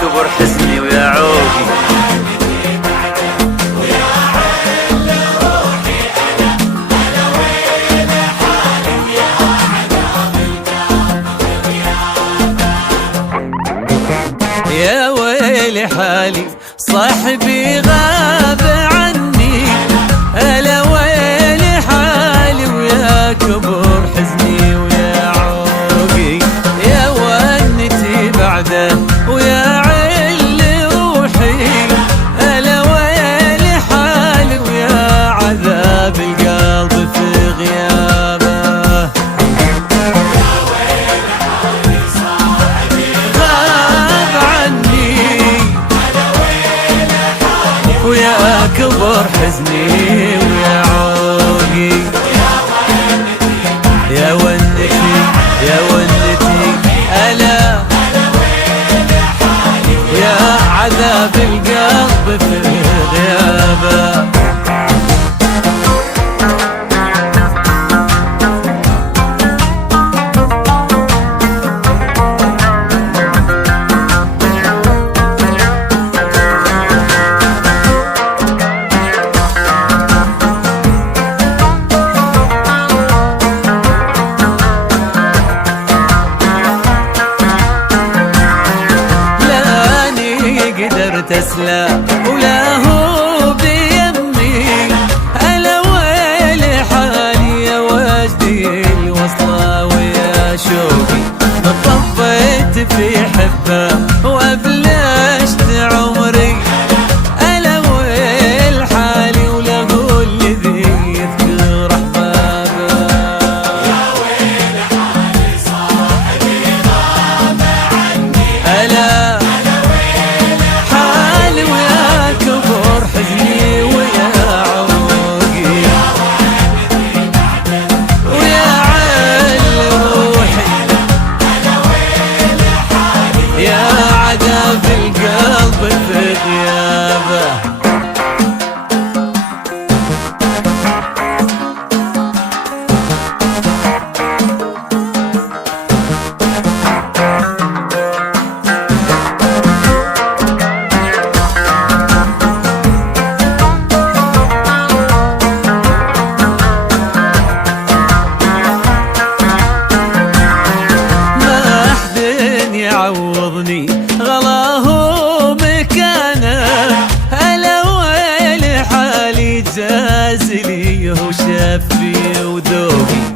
كبر حزني ويا عوقي. يا ويلي حالي صاحبي غاب عني، ألا ويلي حالي ويا كبر حزني ويا عوقي. يا ونتي بعده ويا عل روحي، ألا ويلي حالي ويا عذاب القلب في غيابه. ويا كبر حزني ويا عوقي. يا ونتي يا ونتي ألا يا عذاب القلب في غيابه. قدرت اسلم ولا هو بيمي، ألا ويلي حالي يا وجدي الوصلة ويا شوقي. طفيت في حبه وابلشت عمري، ألا ويل حالي ولا قول لذي يذكر احبابه. يا ويل حالي صاحبي غاب عني، ألا في القلب في غيابه. ما أحد يعوضني غلاه مكانه، ألا ويلي حالي جازلي وشفي وذوقي.